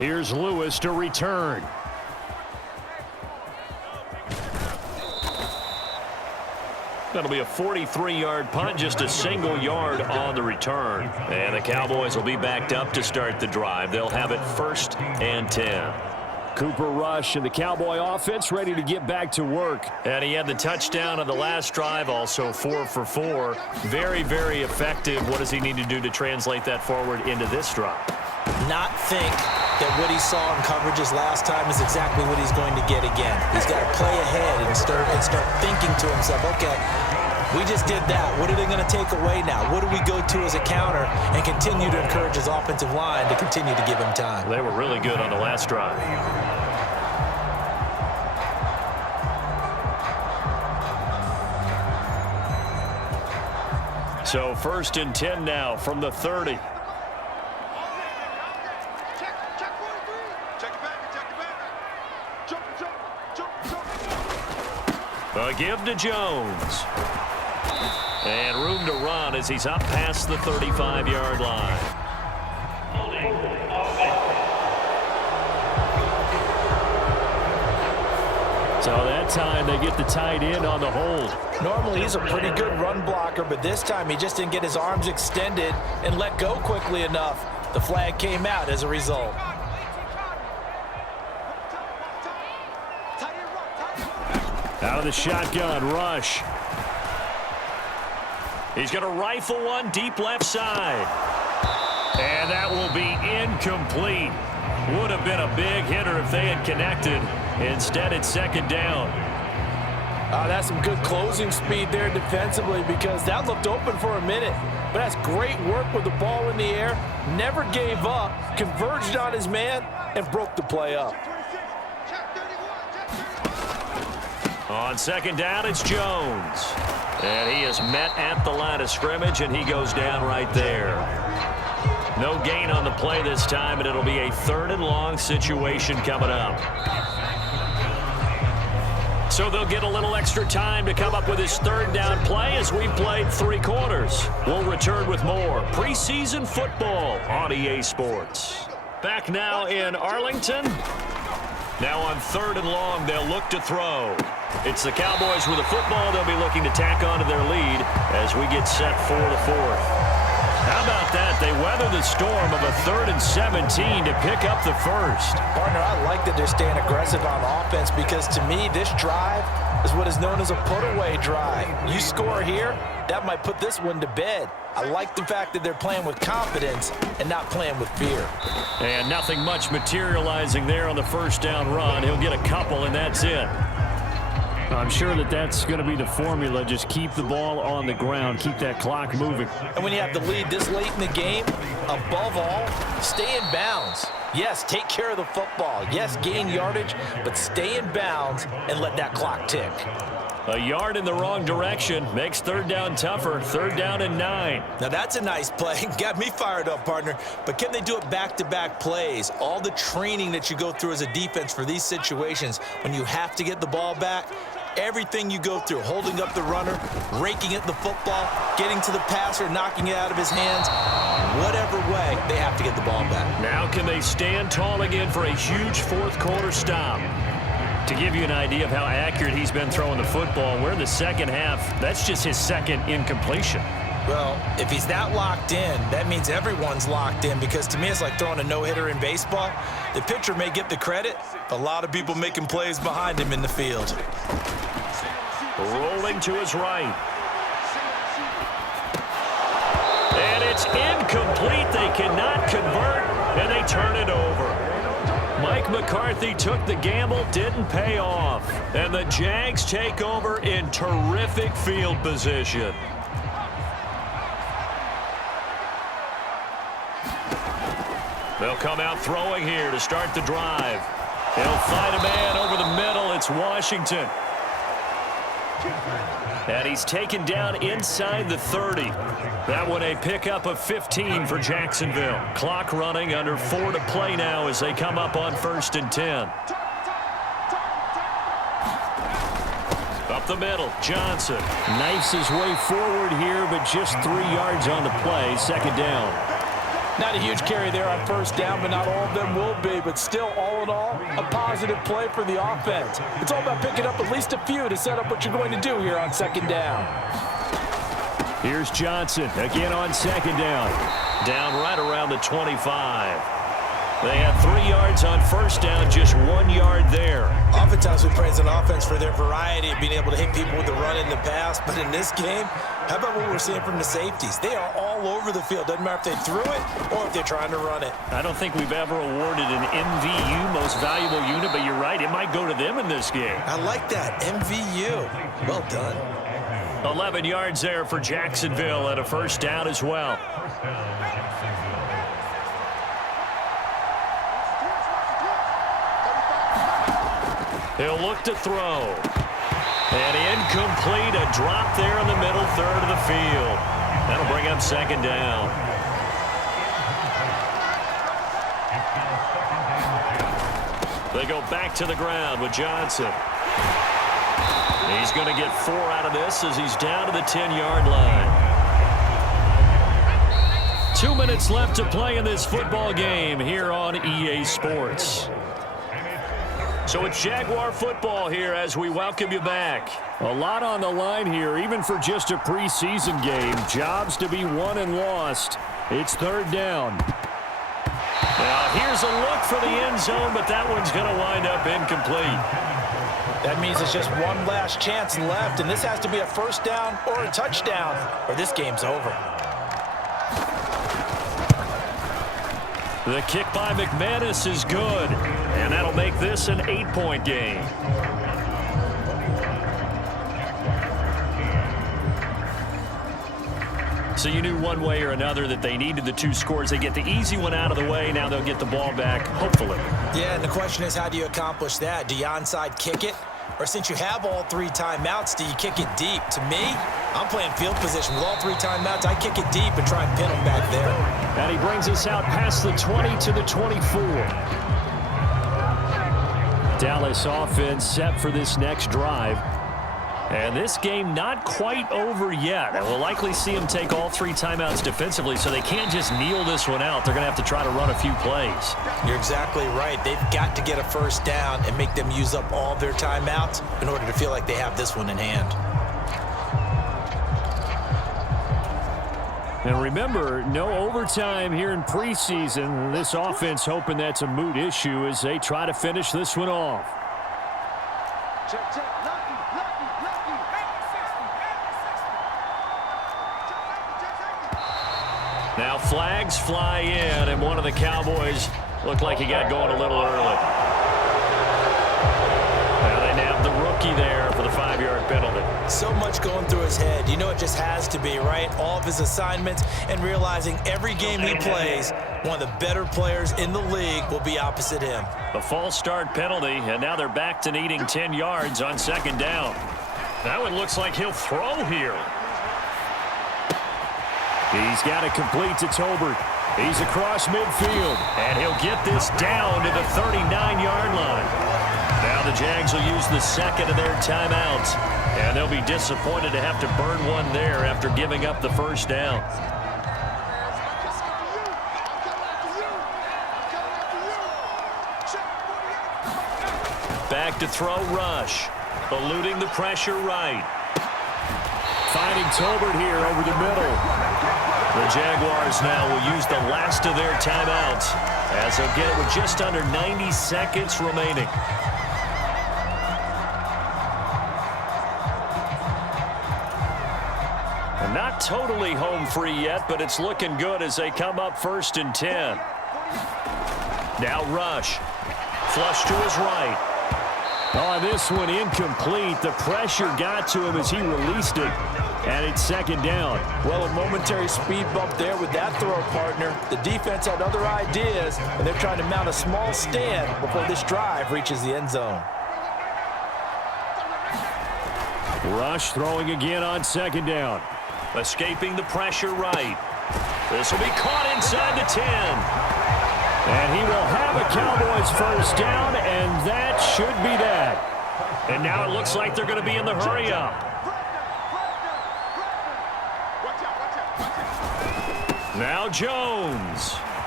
Here's Lewis to return. That'll be a 43-yard punt, just a single yard on the return. And the Cowboys will be backed up to start the drive. They'll have it 1st and 10. Cooper Rush and the Cowboy offense ready to get back to work. And he had the touchdown on the last drive, also 4 for 4. Very, very effective. What does he need to do to translate that forward into this drive? Not think that what he saw in coverages last time is exactly what he's going to get again. He's got to play ahead and start thinking to himself, okay, we just did that. What are they going to take away now? What do we go to as a counter? And continue to encourage his offensive line to continue to give him time. They were really good on the last drive. So 1st and 10 now from the 30. A give to Jones. And room to run as he's up past the 35-yard line. So that time they get the tight end on the hold. Normally he's a pretty good run blocker, but this time he just didn't get his arms extended and let go quickly enough. The flag came out as a result. Out of the shotgun, Rush. He's going to rifle one deep left side. And that will be incomplete. Would have been a big hitter if they had connected. Instead, it's 2nd down. That's some good closing speed there defensively, because that looked open for a minute. But that's great work with the ball in the air. Never gave up, converged on his man, and broke the play up. On 2nd down, it's Jones. And he is met at the line of scrimmage, and he goes down right there. No gain on the play this time, and it'll be a 3rd and long situation coming up. So they'll get a little extra time to come up with his 3rd down play as we've played 3 quarters. We'll return with more preseason football on EA Sports. Back now in Arlington. Now on 3rd and long, they'll look to throw. It's the Cowboys with the football. They'll be looking to tack onto their lead as we get set for the 4th. How about that? They weather the storm of a 3rd and 17 to pick up the 1st. Partner, I like that they're staying aggressive on offense, because to me, this drive is what is known as a put-away drive. You score here, that might put this one to bed. I like the fact that they're playing with confidence and not playing with fear. And nothing much materializing there on the 1st down run. He'll get a couple, and that's it. I'm sure that that's going to be the formula. Just keep the ball on the ground. Keep that clock moving. And when you have the lead this late in the game, above all, stay in bounds. Yes, take care of the football. Yes, gain yardage, but stay in bounds and let that clock tick. A yard in the wrong direction makes 3rd down tougher. 3rd down and 9. Now that's a nice play. Got me fired up, partner. But can they do it back-to-back plays? All the training that you go through as a defense for these situations, when you have to get the ball back, everything you go through, holding up the runner, raking at the football, getting to the passer, knocking it out of his hands, whatever way, they have to get the ball back. Now can they stand tall again for a huge 4th quarter stop? To give you an idea of how accurate he's been throwing the football, we're in the 2nd half. That's just his 2nd incompletion. Well, if he's that locked in, that means everyone's locked in, because to me it's like throwing a no-hitter in baseball. The pitcher may get the credit, but a lot of people making plays behind him in the field. Rolling to his right. And it's incomplete. They cannot convert, and they turn it over. Mike McCarthy took the gamble, didn't pay off. And the Jags take over in terrific field position. They'll come out throwing here to start the drive. They'll find a man over the middle. It's Washington. And he's taken down inside the 30. That one a pickup of 15 for Jacksonville. Clock running, under 4 to play now as they come up on 1st and 10. Up the middle, Johnson. Knifes his way forward here, but just 3 yards on the play. 2nd down. Not a huge carry there on first down, but not all of them will be. But still, all in all, a positive play for the offense. It's all about picking up at least a few to set up what you're going to do here on second down. Here's Johnson again on second down. Down right around the 25. They had 3 yards on first down, just 1 yard there. Oftentimes we praise an offense for their variety of being able to hit people with the run in the pass. But in this game, how about what we're seeing from the safeties? They are all over the field. Doesn't matter if they threw it or if they're trying to run it. I don't think we've ever awarded an MVU, most valuable unit, but you're right. It might go to them in this game. I like that. MVU. Well done. 11 yards there for Jacksonville and a first down as well. He'll look to throw. And incomplete, a drop there in the middle third of the field. That'll bring up second down. They go back to the ground with Johnson. He's going to get 4 out of this as he's down to the 10-yard line. 2 minutes left to play in this football game here on EA Sports. So it's Jaguar football here as we welcome you back. A lot on the line here, even for just a preseason game. Jobs to be won and lost. It's third down. Now here's a look for the end zone, but that one's going to wind up incomplete. That means it's just one last chance left, and this has to be a first down or a touchdown, or this game's over. The kick by McManus is good, and that'll make this an 8-point game. So you knew one way or another that they needed the 2 scores. They get the easy one out of the way. Now they'll get the ball back, hopefully. Yeah, and the question is, how do you accomplish that? Do you onside kick it? Or since you have all 3 timeouts, do you kick it deep? To me, I'm playing field position with all 3 timeouts. I kick it deep and try and pin them back there. And he brings us out past the 20 to the 24. Dallas offense set for this next drive. And this game not quite over yet. And we'll likely see them take all 3 timeouts defensively, so they can't just kneel this one out. They're going to have to try to run a few plays. You're exactly right. They've got to get a first down and make them use up all their timeouts in order to feel like they have this one in hand. And remember, no overtime here in preseason. This offense hoping that's a moot issue as they try to finish this one off. Now flags fly in, and one of the Cowboys looked like he got going a little early. Now they nabbed the rookie there for the 5-yard penalty. So much going through his head. You know it just has to be, right? All of his assignments and realizing every game he plays, one of the better players in the league will be opposite him. A false start penalty, and now they're back to needing 10 yards on second down. That one looks like he'll throw here. He's got it complete to Tolbert. He's across midfield, and he'll get this down to the 39-yard line. Now the Jags will use the second of their timeouts, and they'll be disappointed to have to burn one there after giving up the first down. Back to throw Rush, eluding the pressure right. Finding Tolbert here over the middle. The Jaguars now will use the last of their timeouts as they'll get it with just under 90 seconds remaining. And not totally home free yet, but it's looking good as they come up 1st and 10. Now Rush. Flush to his right. Oh, this one incomplete. The pressure got to him as he released it. And it's second down. Well, a momentary speed bump there with that throw, partner. The defense had other ideas, and they're trying to mount a small stand before this drive reaches the end zone. Rush throwing again on second down. Escaping the pressure right. This will be caught inside the 10. And he will have a Cowboys first down, and that should be that. And now it looks like they're going to be in the hurry-up. Now Jones.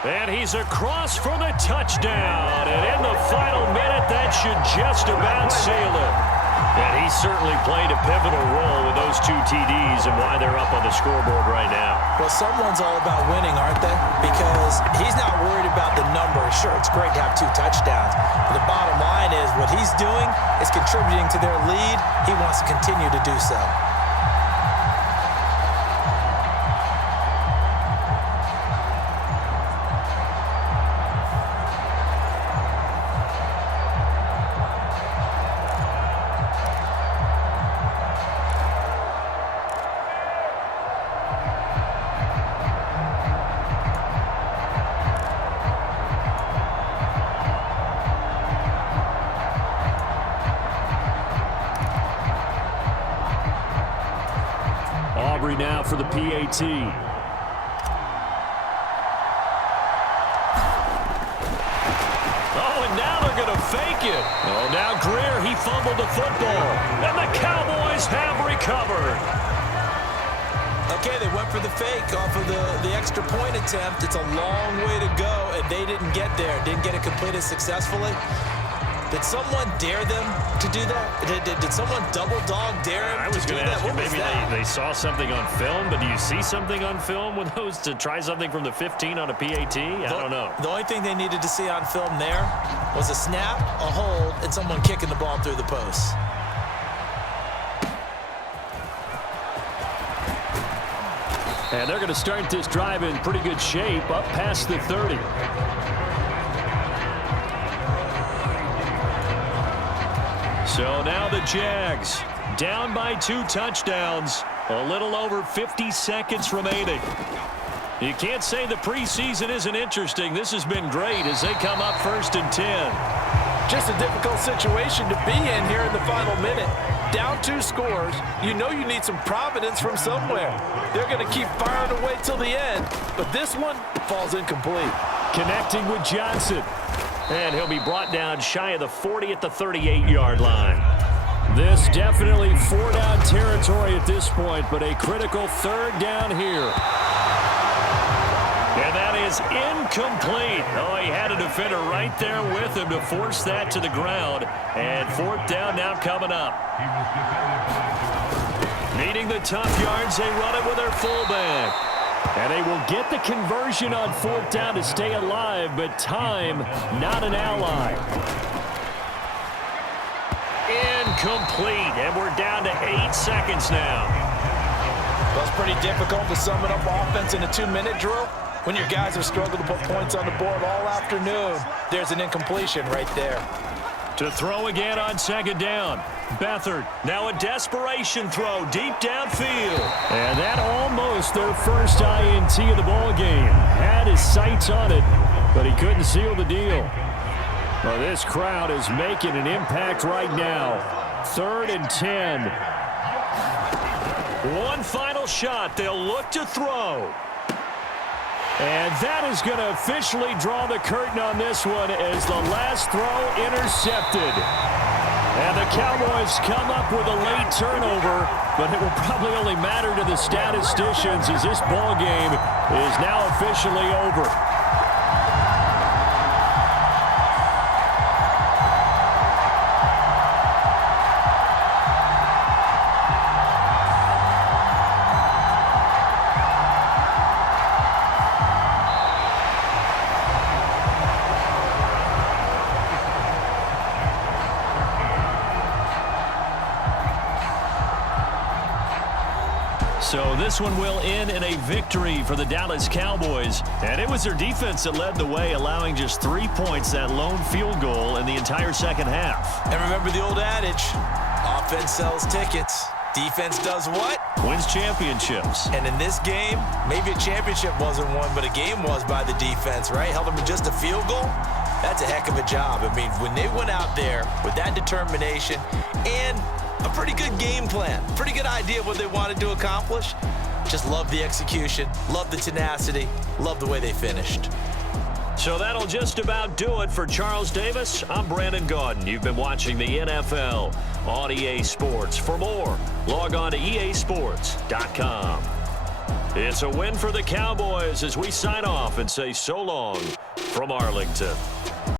And he's across for the touchdown. And in the final minute, that should just about seal it. And he certainly played a pivotal role with those 2 TDs and why they're up on the scoreboard right now. Well, someone's all about winning, aren't they? Because he's not worried about the number. Sure, it's great to have 2 touchdowns. But the bottom line is what he's doing is contributing to their lead. He wants to continue to do so. Now for the PAT. Oh, and now they're going to fake it. Oh, now Greer, he fumbled the football. And the Cowboys have recovered. Okay, they went for the fake off of the extra point attempt. It's a long way to go, and they didn't get there. Didn't get it completed successfully. Did someone dare them to do that? Did someone double dog dare them I was to do going to that? ask you, What was maybe that? they saw something on film, but do you see something on film with those to try something from the 15 on a PAT? I don't know. The only thing they needed to see on film there was a snap, a hold, and someone kicking the ball through the post. And they're going to start this drive in pretty good shape, up past the 30. So now the Jags down by 2 touchdowns. A little over 50 seconds remaining. You can't say the preseason isn't interesting. This has been great as they come up 1st and 10. Just a difficult situation to be in here in the final minute. Down 2 scores. You know you need some providence from somewhere. They're going to keep firing away till the end, but this one falls incomplete. Connecting with Johnson. And he'll be brought down shy of the 40 at the 38-yard line. This definitely 4-down territory at this point, but a critical 3rd down here. And that is incomplete. Oh, he had a defender right there with him to force that to the ground. And 4th down now coming up. Needing the tough yards, they run it with their fullback. And they will get the conversion on 4th down to stay alive, but time not an ally. Incomplete, and we're down to 8 seconds now. Well, it's pretty difficult to sum it up offense in a 2-minute drill when your guys have struggled to put points on the board all afternoon. There's an incompletion right there. To throw again on 2nd down. Beathard, now a desperation throw deep downfield. And that almost their first INT of the ball game. Had his sights on it, but he couldn't seal the deal. Well, this crowd is making an impact right now. 3rd and 10. One final shot. They'll look to throw. And that is going to officially draw the curtain on this one as the last throw intercepted. And the Cowboys come up with a late turnover, but it will probably only matter to the statisticians as this ball game is now officially over. So this one will end in a victory for the Dallas Cowboys. And it was their defense that led the way, allowing just 3 points, that lone field goal in the entire second half. And remember the old adage, offense sells tickets. Defense does what? Wins championships. And in this game, maybe a championship wasn't won, but a game was by the defense, right? Held them to just a field goal. That's a heck of a job. I mean, when they went out there with that determination and a pretty good game plan, pretty good idea of what they wanted to accomplish, just love the execution, love the tenacity, love the way they finished. So that'll just about do it for Charles Davis. I'm Brandon Gaudin. You've been watching the NFL on EA Sports. For more, log on to easports.com. It's a win for the Cowboys as we sign off and say so long from Arlington.